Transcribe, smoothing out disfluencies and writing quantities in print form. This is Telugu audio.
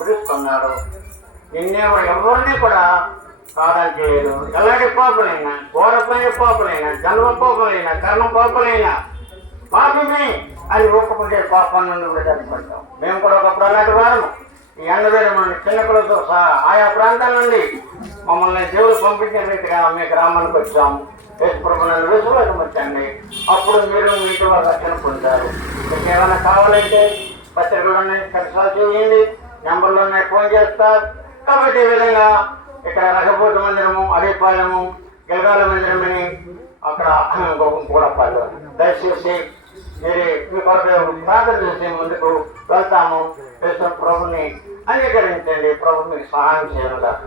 పిలుస్తున్నాడు. నిన్నేమో ఎవరిని కూడా కాదని చేయదు. ఎలాంటి పాపలైనా, ఘోరమైన పాపలైనా, జన్మ పాపలైనా, కర్మ పాపలైనా పాపమే అని ఒప్పుకుంటే పాపం నుండి విడుదలపడతాం. మేము కూడా ఒకప్పుడు అలాంటి వారము. ఈ అన్నవేరు మన చిన్నపిల్లలతో సహా ఆయా ప్రాంతాల నుండి మమ్మల్ని దేవుడు పంపించిన రీతిగా మీ గ్రామానికి వచ్చాము. యేసుప్రభు నన్ను విశ్వాసం వచ్చండి. అప్పుడు మీరు మీటి వారు రక్షణ పొందారు. మీకు ఏమైనా కావాలంటే పత్రికలోనే ఖర్చులు చేయండి, నెంబర్లోనే ఫోన్ చేస్తారు. కాబట్టి ఈ విధంగా ఇక్కడ రఘపోత మందిరము, అడిపాలెము, గిలగాల మందిరం అని అక్కడ గూడపాలు దయచేసి మీరు మీ కొరకు ప్రార్థన చేసే ముందుకు వెళ్తాము. ప్రభుని అంగీకరించండి. ప్రభు మీకు సహాయం చేయాలి.